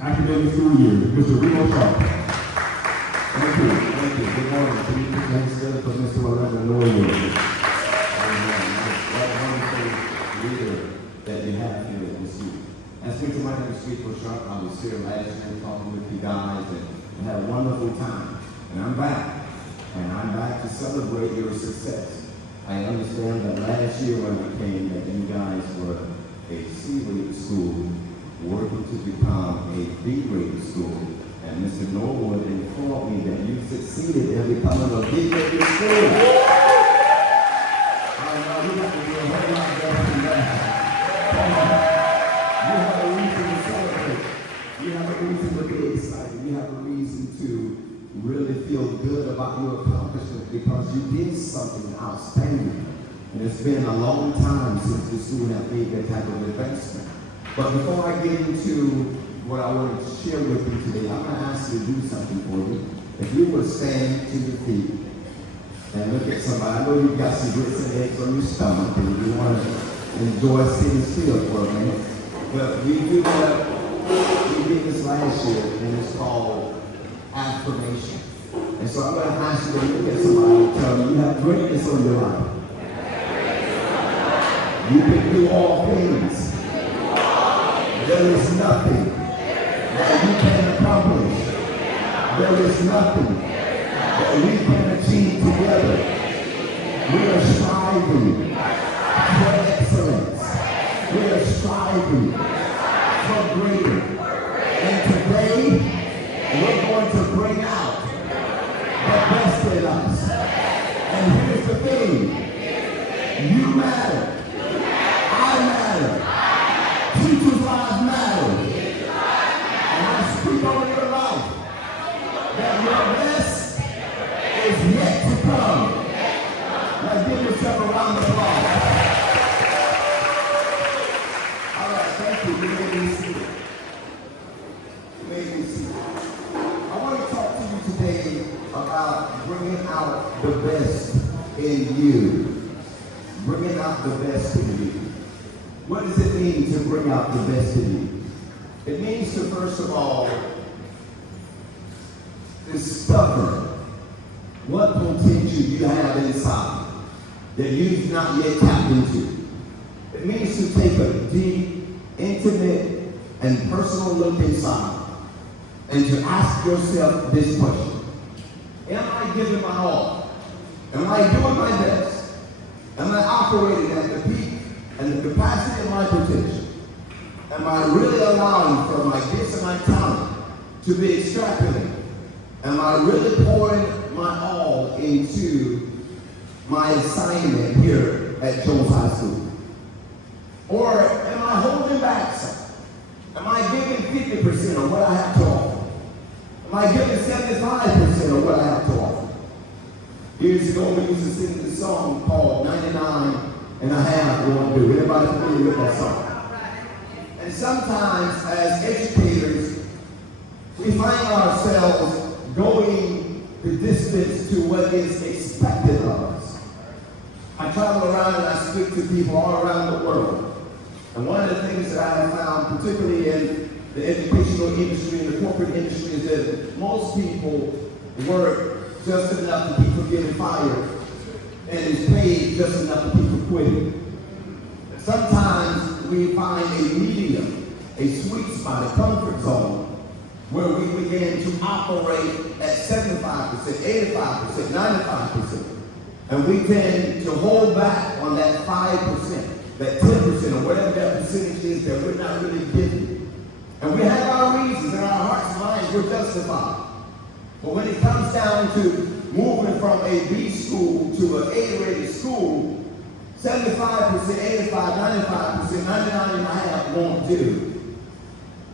academic school year. Mr. Reno Sharp. Thank you. Thank you. Good morning. Can you put your hands together for Mr. Orlando Noyer? What a wonderful leader that you have here at this youth. And since my name is Steve Sharp, I was here last year talking with you guys and had a wonderful time. And I'm back. And I'm back to celebrate your success. I understand that last year when I came that you guys were a C-rated school working to become a B-rated school. And Mr. Norwood informed me that you succeeded in becoming a B-rated school. I know you have to do a whole lot better than that. You have a reason to celebrate. You have a reason to be excited. You have a reason to really feel good about your accomplishment because you did something outstanding. And it's been a long time since the school has made that type of investment. But before I get into what I wanted to share with you today, I'm going to ask you to do something for me. If you would stand to your feet and look at somebody, I know you've got some grits and eggs on your stomach and you want to enjoy sitting still for a minute. But we do that, we did this last year, and it's called affirmation. And so I'm going to ask you to look at somebody and tell them you have greatness on your life. You can do all things. There is nothing that you can accomplish. There is nothing that we can achieve together. We are striving for excellence. We are striving for greater. And today, we're going to bring out the best in us. And here's the thing. You matter. I matter. Teachers' lives matter. And I speak over your life that your best is yet to come. Now give yourself a round of applause. All right, thank you. You may be seated. You may be seated. I want to talk to you today about bringing out the best in you. Bringing out the best in you. What does it mean to bring out the best in you? It means to, first of all, discover what potential you have inside that you've not yet tapped into. It means to take a deep, intimate, and personal look inside and to ask yourself this question. Am I giving my all? Am I doing my best? Am I operating at the peak and the capacity of my potential? Am I really allowing for my gifts and my talent to be extrapolated? Am I really pouring my all into my assignment here at Jones High School? Or am I holding back some? Am I giving 50% of what I have to offer? Am I giving 75% of what I have to offer? Years ago, we used to sing the song called 99 and a half won't do. Everybody familiar with that song? And sometimes as educators, we find ourselves going the distance to what is expected of us. I travel around and I speak to people all around the world. And one of the things that I have found, particularly in the educational industry and the corporate industry, is that most people work just enough to keep from getting fired and is paid just enough to keep from quitting. Sometimes we find a medium, a sweet spot, a comfort zone, where we begin to operate at 75%, 85%, 95%. And we tend to hold back on that 5%, that 10%, or whatever that percentage is that we're not really giving. And we have our reasons in our hearts and minds, we're justified. But when it comes down to moving from a B school to an A-rated school, 75%, 85, 95%, 99 and a half won't do.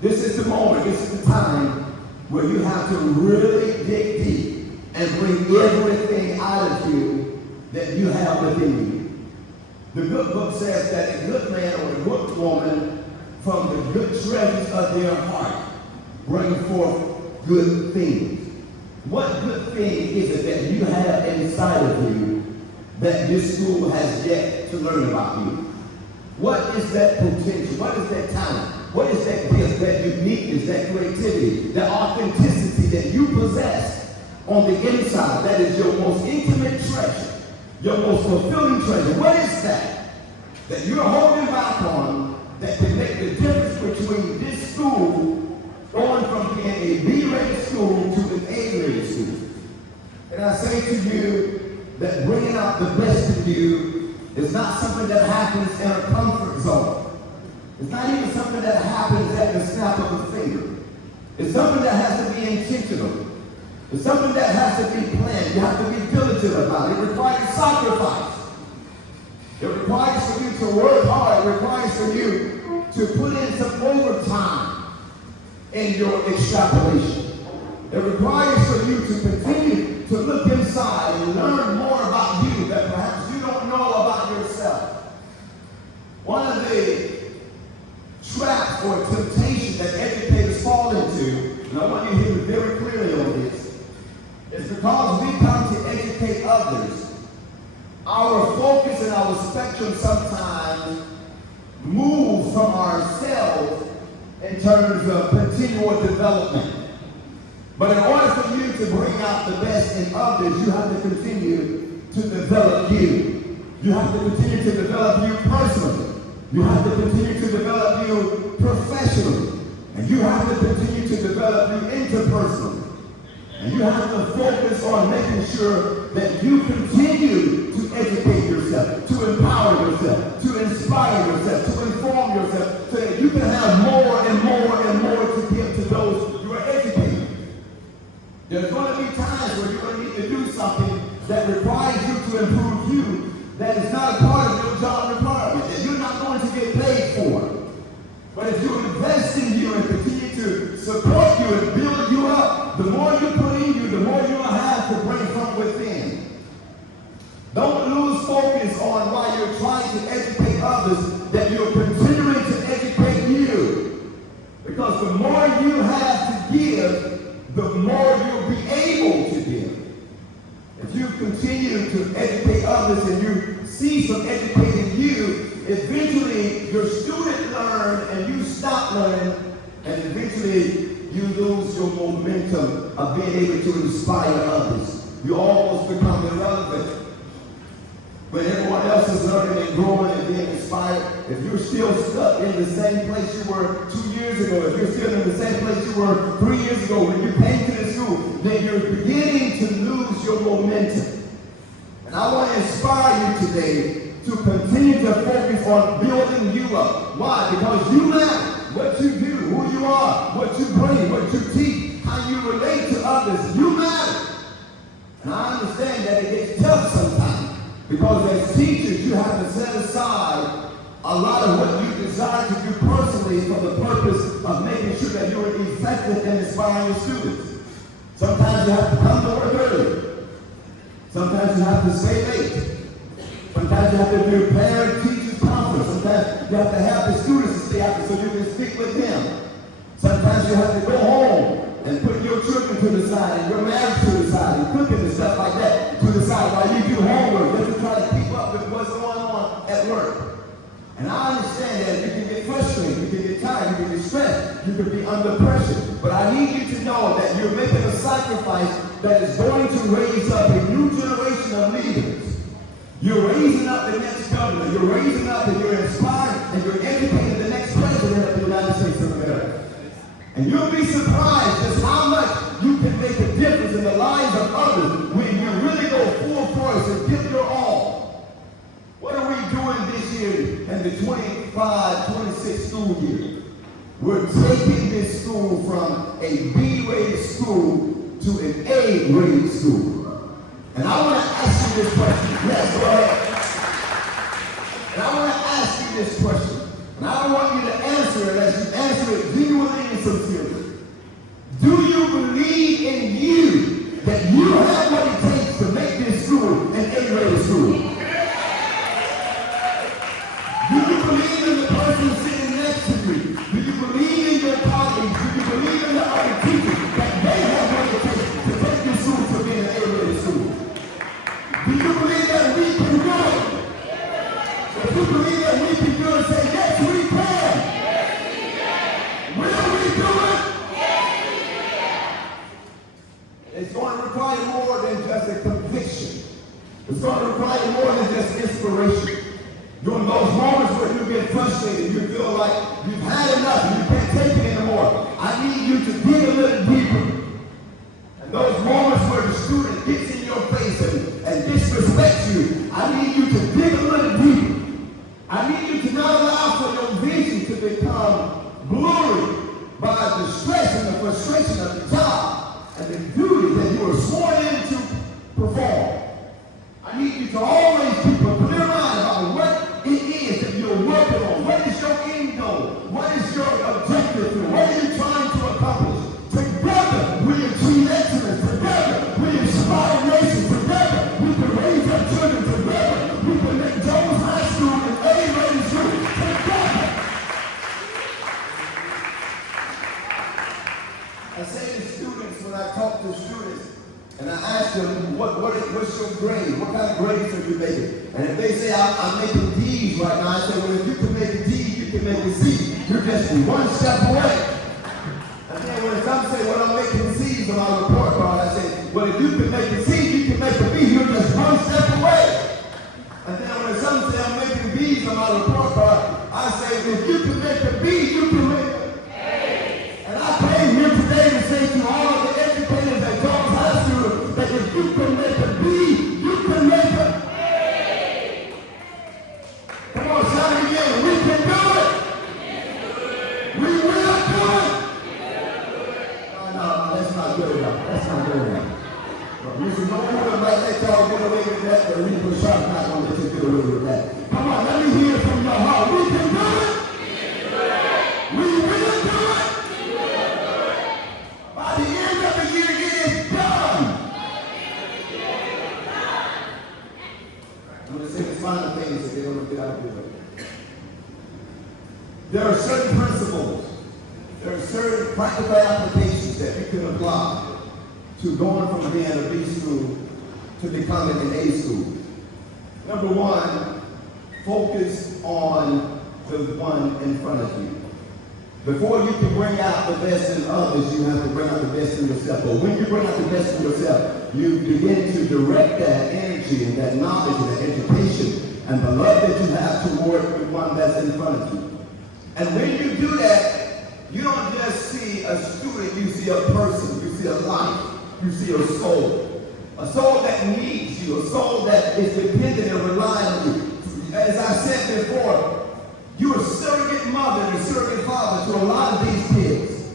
This is the moment, this is the time where you have to really dig deep and bring everything out of you that you have within you. The good book says that a good man or a good woman from the good treasures of their heart bring forth good things. What good thing is it that you have inside of you that this school has yet to learn about you? What is that potential? What is that talent? What is that gift displays that uniqueness, that creativity, that authenticity that you possess on the inside. That is your most intimate treasure, your most fulfilling treasure. What is that that you're holding back on that can make the difference between this school going from being a B-rated school to an A-rated school? And I say to you that bringing out the best in you is not something that happens in a comfort zone. It's not even something that happens at the snap of a finger. It's something that has to be intentional. It's something that has to be planned. You have to be diligent about it. It requires sacrifice. It requires for you to work hard. It requires for you to put in some overtime in your extrapolation. It requires for you to continue to look inside and learn more about you that perhaps you don't know about yourself. One of the traps or temptations that educators fall into, and I want you to hear me very clearly on this, is because we come to educate others, our focus and our spectrum sometimes moves from ourselves in terms of continual development. But in order for you to bring out the best in others, you have to continue to develop you. You have to continue to develop you personally. You have to continue to develop you professionally. And you have to continue to develop you interpersonally. And you have to focus on making sure that you continue to educate yourself, to empower yourself, to inspire yourself, to inform yourself, so that you can have more and more and more to give to those you are educating. There's going to be times where you're going to need to do something that requires you to improve you, that is not a part of your job requirement, that you're not going to get paid for. But if you invest in you and continue to support you and build you up, the more you put in you, the more you'll have to bring from within. Don't lose focus on why you're trying to educate others, that you're continuing to educate you. Because the more you have to give, the more you'll be able to give. If you continue to educate others and you see some educating you, eventually your student learn and you stop learning, and eventually you lose your momentum of being able to inspire others. You almost become irrelevant. When everyone else is learning and growing and being inspired, if you're still stuck in the same place you were 2 years ago, if you're still in the same place you were 3 years ago when you came to the school, then you're beginning to lose your momentum. And I want to inspire you today to continue to focus on building you up. Why? Because you matter. What you do, who you are, what you bring, what you teach, how you relate to others, you matter. And I understand that it gets tough sometimes. Because as teachers, you have to set aside a lot of what you desire to do personally for the purpose of making sure that you're effective in inspiring your students. Sometimes you have to come to work early. Sometimes you have to stay late. Sometimes you have to do parent-teachers conference. Sometimes you have to have the students stay after so you can speak with them. Sometimes you have to go home and put your children to the side and your marriage to the side and cooking and stuff like that to the side while you do homework just to try to keep up with what's going on at work. And I understand that you can get frustrated, you can get tired, you can get stressed, you can be under pressure. But I need you to know that you're making a sacrifice that is going to raise up a new generation of leaders. You're raising up the next governor, you're raising up and you're inspiring and you're educating the next president of the United States of America. And you'll be surprised just how much you can make a difference in the lives of others when you really go full force and give your all. What are we doing this year in the 25-26 school year? We're taking this school from a B-rated school to an A-rated school. And I want to ask you this question. Yes, go ahead. And I want to ask you this question. And I want you to answer it as you answer it genuinely and sincerely. Do you believe in you that you have what it takes to make this school an A-rated school? Do you believe in the person sitting next to you? Do you believe in your colleagues? Do you believe in the other teachers that they have what it takes to take this school to be an A-rated school? Do you believe that we can do it? If you believe that we can do it, say, yes, we can. Yes, we can. Will It's going to require more than just inspiration. During those moments where you get frustrated, you feel like you've had enough and you can't take it anymore, I need you to dig a little deeper. And those moments where the student gets in your face and disrespects you, I need you to dig a little deeper. I need you to not allow for your vision to become blurry by the stress and the frustration of the job and the duty that you are sworn in to perform. I need you to always keep a clear mind about what it is that you're working on. What is your end goal? What is your objective? What are you trying to accomplish? Together, we achieve excellence. Together, we inspire nations. Together, we can raise our children. Together, we can make Jones High School and A-rated school. Together. I say to students, when I talk to students, and I ask them, what's your grade? What kind of grades are you making? And if they say, I'm making D's right now, I say, well, if you can make a D, you can make a C. You're just one step away. And then when some say, well, I'm making C's on my report card, I say, well, if you can make a C, you can make a B. You're just one step away. And then when some say, I'm making B's on my report card, I say, if you can make a B, you can make a A. And I came here today to say to all of the educators at Jones High School that if you can make a B, you can make a A. Come on, shout it again. We can do it. We will do it. No, that's not good enough. That's not good enough. Listen, no one would let y'all get away with that, but Reaper Sharp not going to let you get away with that. Come on, let me hear from your heart. We can do it. We will do it. By the end of the year, it is done. I'm going to say the final things that they're going to get out of it. There are certain principles. There are certain practical applications that you can apply to going from being a B school to becoming an A school. Number one, focus on the one in front of you. Before you can bring out the best in others, you have to bring out the best in yourself. But when you bring out the best in yourself, you begin to direct that energy and that knowledge and that education and the love that you have toward the one that's in front of you. And when you do that, you don't just see a student, you see a person, you see a life. You see a soul that needs you, a soul that is dependent and relying on you. As I said before, you're a surrogate mother and a surrogate father to a lot of these kids.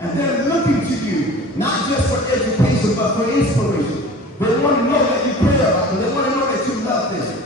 And they're looking to you, not just for education, but for inspiration. They want to know that you care about them. They want to know that you love them.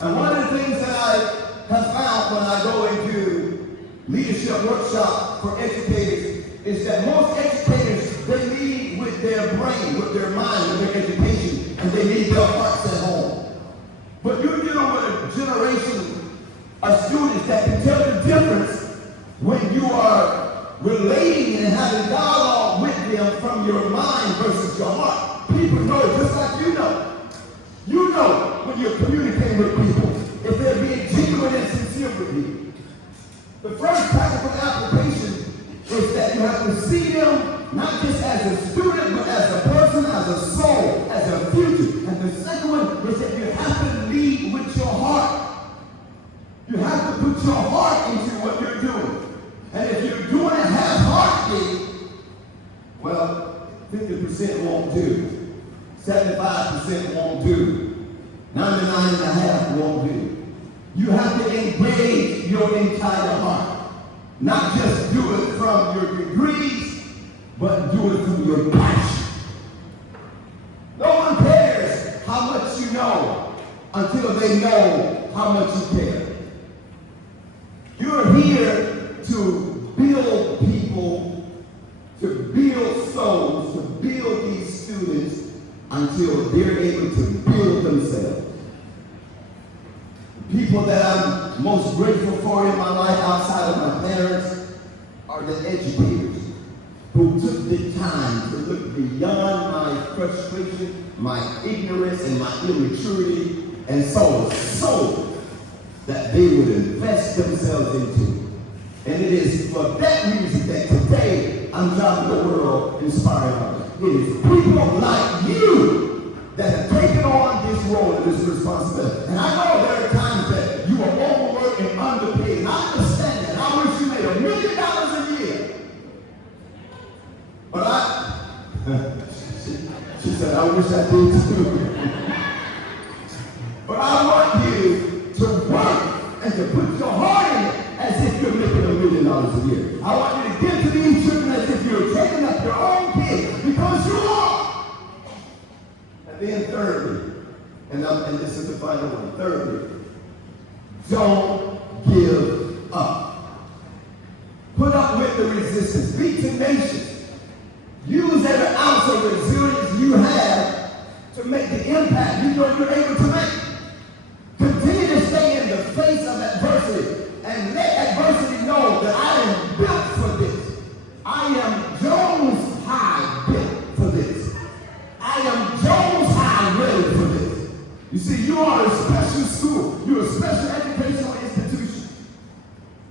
And one of the things that I have found when I go into leadership workshop for educators is that most educators, they lead with their brain, with their mind, with their education, and they leave their hearts at home. But you're dealing with a generation of students that can tell the difference when you are relating and having dialogue with them from your mind versus your heart. People know, just like you know. You know when you're communicating with people, if they're being genuine and sincere with you. The first practical application is that you have to see them not just as a student, but as a person, as a soul, as a future. And the second one is that you have to lead with your heart. You have to put your heart into what you're doing. And if you're doing it half-heartedly, well, 50% won't do. 75% won't do. 99.5% won't do. You have to engage your entire heart. Not just do it from your degrees, but do it from your passion. No one cares how much you know until they know how much you care. You're here to build people, to build souls, to build these students until they're able to build themselves. The people that I'm most grateful for in my life outside of my parents are the educators who took the time to look beyond my frustration, my ignorance, and my immaturity, and saw a soul that they would invest themselves into. And it is for that reason that today I'm driving the world inspiring others. It is people like you that have taken on this role and this responsibility. And I know there are times that you are overworked and underpaid. And I understand that. I wish you made $1 million a year. But she said, I wish I did too. But I want you to work and to put your heart in it as if you're making $1 million a year. I want you to give to these children as if you're taking up your own kids, because you are. And then thirdly, and this is the final one, thirdly, don't give up. Put up with the resistance. Be tenacious. Use every ounce of resilience you have to make the impact you know you're able to make. Continue to stay in the face of adversity and let adversity know that I am built for this. I am Jones High built for this. I am Jones High ready for this. You see, you are a special school. You're a special educational institution.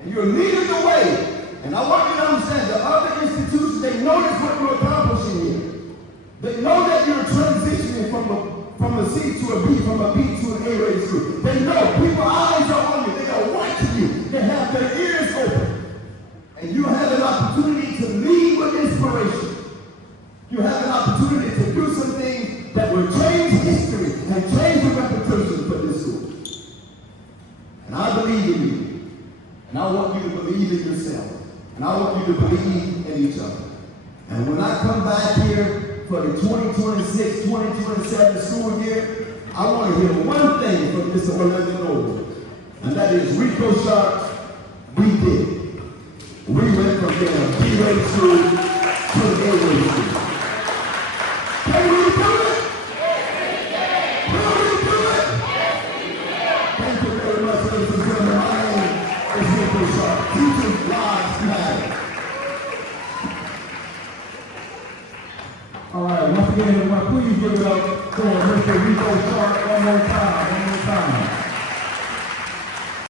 And you're leading the way. And I want you to understand that other institutions, they notice what you're accomplishing here. They know that you're transitioning from a C to a B, from a B to an A-rated school. They know people's eyes are on you. They are watching you. They have their ears open. And you have an opportunity to lead with inspiration. You have an opportunity to do some things that will change history and change the reputation for this school. And I believe in you. And I want you to believe in yourself. And I want you to believe in each other. And when I come back here for the 2026-2027 school year, I want to hear one thing from Mr. Orlando Noble. And that is, Rico Sharp, we did it. We went from being a B-rated school to an A-rated school. Can we do it? Can we do it? Thank you very much, ladies and gentlemen. My name is Rico Sharp. Teaching lives matter. All right, once again, everyone, please give it up for Mr. Rico Sharp one more time.